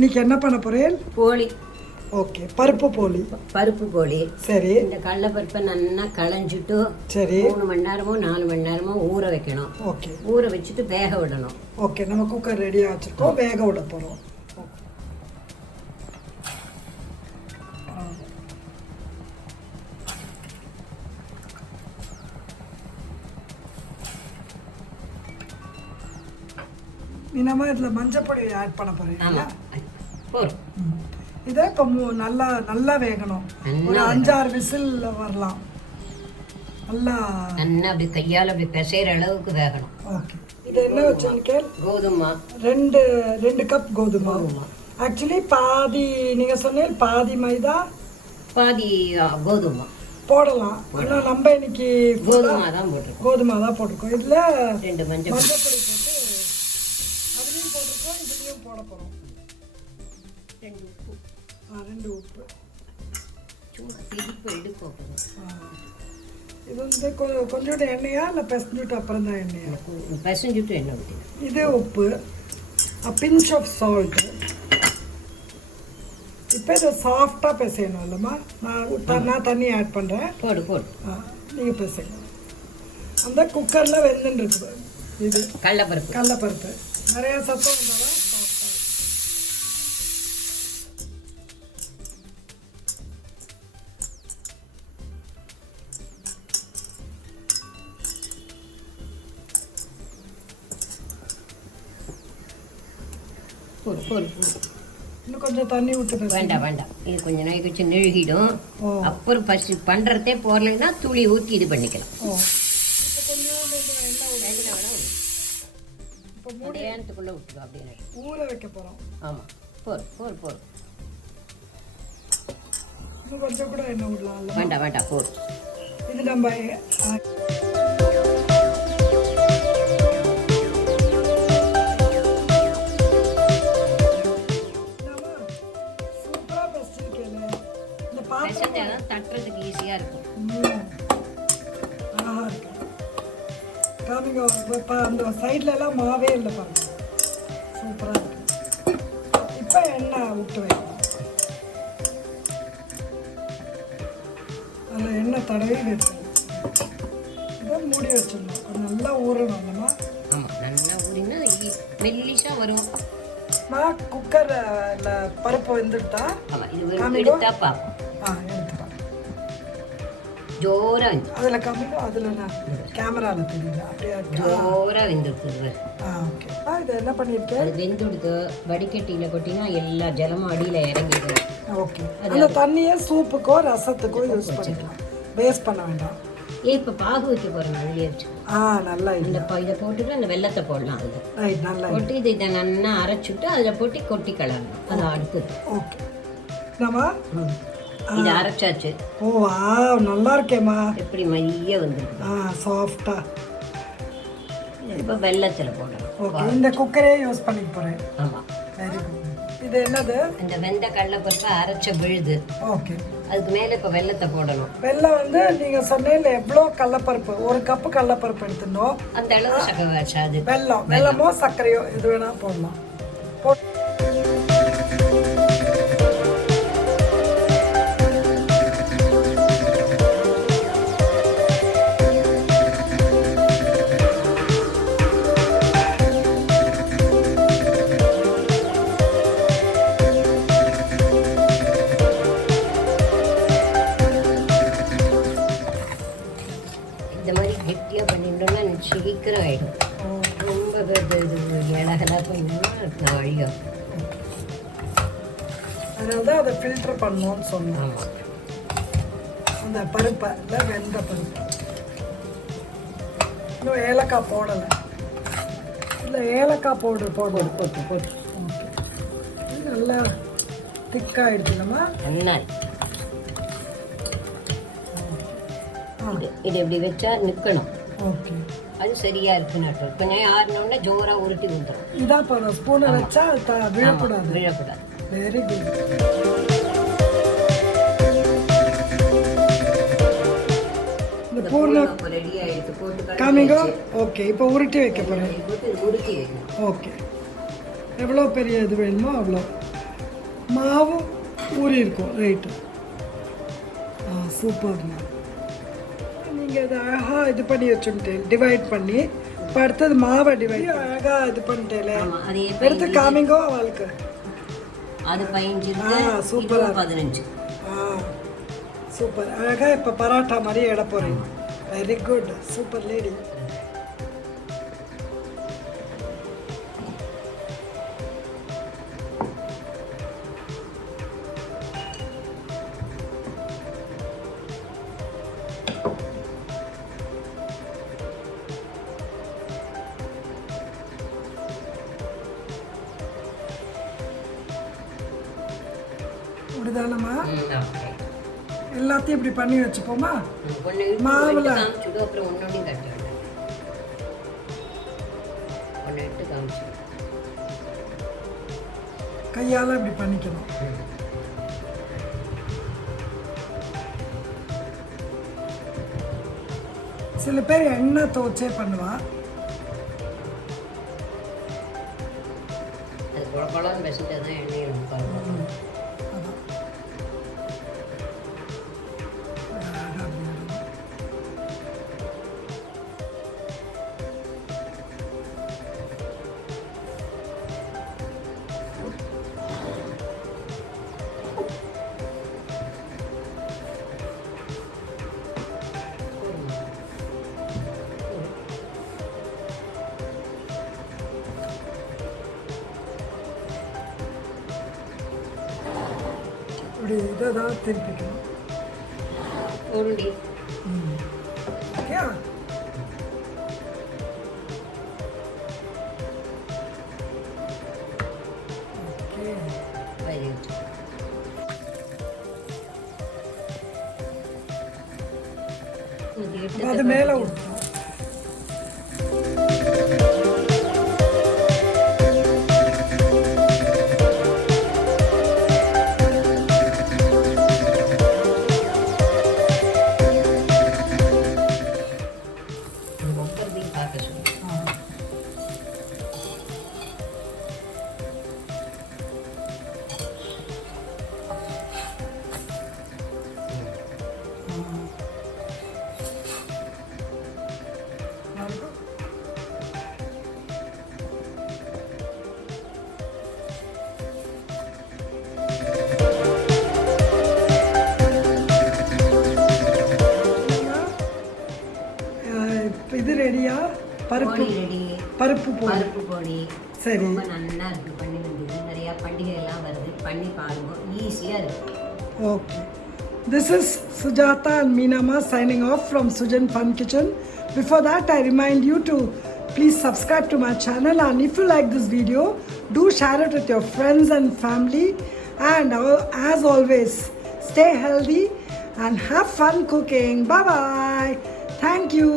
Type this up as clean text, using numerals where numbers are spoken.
இன்னைக்கு என்ன பண்ண போறேன்? போலி. ஓகே, பருப்பு போலி. பருப்பு போலி. சரி. இந்த கடலைப்பருப்பை நல்லா களைஞ்சிட்டு சரி 3 மணி நேரமோ 4 மணி நேரமோ ஊற வைக்கணும். ஓகே. ஊற வச்சுட்டு வேக விடணும். ஓகே, நம்ம குக்கர் ரெடியாக வச்சுருக்கோம், வேக விட போகிறோம். மீனமா இதில் மஞ்சப்பொடி ஆட் பண்ண போகிறீங்களா? இதை இப்போ நல்லா நல்லா வேகணும். ஒரு 5-6 விசில் வரலாம். நல்லா அப்படி கையால் அப்படி பிசைகிற அளவுக்கு வேகணும். ஓகே. இது என்ன வச்சுருக்கேன்? கோதுமை 2 கப் கோதுமை. ஆக்சுவலி பாதி நீங்கள் சொன்னீங்க, பாதி மைதா பாதி கோதுமை போடலாம். ஆனால் நம்ம இன்னைக்கு கோதுமை தான் போட்டிருக்கோம். கோதுமை தான் போட்டிருக்கோம். இதில் 2 மஞ்சப்பொடி போட்டு அதுலேயும் போட்டிருக்கோம், இதுலேயும் போட போகிறோம். 2 உப்பு. சும்மா திருப்பி எடுப்போம். இது வந்து கொஞ்சோட எண்ணெயா இல்லை பிசைஞ்சுட்டு அப்புறம் தான் எண்ணெயா? பிசைஞ்சுட்டு எண்ணெய் ஊற்றி. இது உப்பு, பிஞ்ச் ஆஃப் சால்ட்டு. இப்போ இதை சாஃப்டாக பிசையணும் இல்லைம்மா? நான் தண்ணி ஆட் பண்ணுறேன். போடு. நீங்கள் பிசையணும். அந்த குக்கரில் வெந்துன்னு இருக்குது. இது கடலைப்பருப்பு நிறையா சத்தம் இருந்தாலும் சாஃப்டாக. போடு. இன்னும் கொஞ்சம் தண்ணி விட்டு வேண்டாம். இது கொஞ்சம் நாளைக்கு வச்சு நெழுகிடும். அப்புறம் ஃபஸ்ட்டு பண்ணுறதே போடலைன்னா துளி ஊற்றி இது பண்ணிக்கலாம். இப்போ முடியானத்துக்குள்ளே விட்டுருக்கோம். அப்படின்னு ஊற வைக்க போகிறோம். ஆமாம். போடு. இன்னும் கொஞ்சம் கூட எண்ணெய் விடலாம். வேண்டாம் போடு. இது நம்ம தட்டுறதுக்கு ஈஸியாக இருக்கும். காமிங்க. இப்போ அந்த சைட்லலாம் மாவே இல்லை பாருங்க, சூப்பராக இருக்கு. இப்போ எண்ணெய் விட்டு வைக்கணும். அதில் எண்ணெய் தடவி வைக்கணும். இதை மூடி வச்சிடணும். அது நல்லா ஊறணும். இல்லைம்மா? ஆமாம், நல்லா ஊறினா மெல்லிஷாக வரும். குக்கரில் பருப்பு வெந்துட்டா எடுத்தாப்பா ஜோரா அதில் கம்மியோ அதில் நான் கேமராவில் தெரியல. அப்படியே ஜோரா வெந்துருக்குது. ஓகே. இது என்ன பண்ணியிருக்கேன்? அது வெந்துடுது. வடிகட்டியில் கொட்டினா எல்லா ஜலமும் அடியில் இறங்கிடுது. ஓகே. அந்த தண்ணியை சூப்புக்கோ ரசத்துக்கோ யூஸ் பண்ணிக்கலாம், வேஸ்ட் பண்ண வேண்டாம். இப்போ பாகு வைக்க போகிறேன். அதுலேயே வச்சு நல்லா இதை போட்டுட்டு அந்த வெள்ளத்தை போடலாம். அதில் நல்லா போட்டு இதை நல்லா அரைச்சிட்டு அதில் போட்டு கொட்டி கலரணும். அது அடுத்தது. ஓகே. நம்ம இது அரைச்சாச்சு. நல்லா இருக்கேம்மா. எப்படி மைய வந்துருக்கு, சாஃப்டா. இப்போ வெள்ளத்தில் போடணும். ஓகே. இந்த குக்கரே யூஸ் பண்ணி போகிறேன். ஆமாம். Very good. இது என்னது? இந்த வெந்த கடலைப்பருப்பை அரைச்ச விழுது. ஓகே. அதுக்கு மேலே இப்போ வெள்ளத்தை போடணும். வெள்ளம் வந்து நீங்கள் சொன்னீங்க எவ்வளோ கடலைப்பருப்பு, 1 கப்பு கடலைப்பருப்பு எடுத்துடணும். அந்த அளவு சக்கரை வெள்ளமோ சர்க்கரையோ எது வேணால் போடலாம். இந்த மாதிரி கெட்டியாக பண்ணிட்டோம்னா சீக்கிரம் ஆகிடும். ரொம்ப இலகலாக போயிட்டோம்னா நான் அழியும். அதனால தான் அதை ஃபில்டர் பண்ணணும்னு சொன்னோம். ஆமாம். அந்த பருப்பை இல்லை, வெந்த பருப்பு. இன்னும் ஏலக்காய் போடலை. இல்லை, ஏலக்காய் பவுடர் போட்டு போட்டு ஓகே. நல்லா திக்காகிடுச்சுலம்மா. நல்லா இது எப்படி வச்சா நிற்கணும். ஓகே. அது சரியா இருக்குன்னு கொஞ்சம் ஆறினோடனே ஜோரா உருட்டி வந்துடும். இதான் இப்போ ஸ்பூனை வச்சா விழக்கூடாது. Very good. இந்த பூர்ண ரெடி ஆயிடுச்சு. போட்டு காமிங்கோ. ஓகே. இப்போ உருட்டி வைக்க போகிறேன். உருட்டி வைக்கணும். ஓகே. எவ்வளோ பெரிய இது வேணுமோ அவ்வளோ. மாவு ஊறி இருக்கும். ரைட்டு. சூப்பர்ண்ணா. நீங்கள் இதை அழகாக இது பண்ணி வச்சுட்டேன், டிவைட் பண்ணி. இப்போ அடுத்தது மாவை டிவைட் அழகாக இது பண்ணிட்டேன். எடுத்து காமிங்கோ அவளுக்கு. அது 15. சூப்பராக 15. சூப்பர். அழகாக இப்போ பராட்டா மாதிரி எடை போகிறீங்க. Very good. Super lady. இப்படிதானம்மா எல்லாத்தையும் இப்படி பண்ணி வச்சுப்போமா? மாவுல அப்புறம் ஒன்னொன்னையும் கட்டி ஒன்று எடுத்து காமிச்சு கையால் இப்படி பண்ணிக்கணும். சில பேர் எண்ணெய் துவச்சே பண்ணுவா. அது குழப்பம்லாம் பெசிட்டு தான் எண்ணெய் இருக்கும். இப்படி இதை தான் திருப்பிக்கணும். உருண்டி. ஓகே. அது மேலே விட்டோம். இது ரெடியா? பருப்பு ரெடி. பருப்பு பொடி சரி. ரொம்ப நல்லா இருக்கு. பண்ணி வந்தது நிறையா பண்டிகை எல்லாம் வருது. பண்ணி பாருங்க, ஈஸியாக இருக்கு. Okay. This is Sujata and Meenama signing off from Sujan Fun Kitchen. Before that, I remind you to please subscribe to my channel, and if you like this video, do share it with your friends and family. And as always, stay healthy and have fun cooking. Bye bye. Thank you.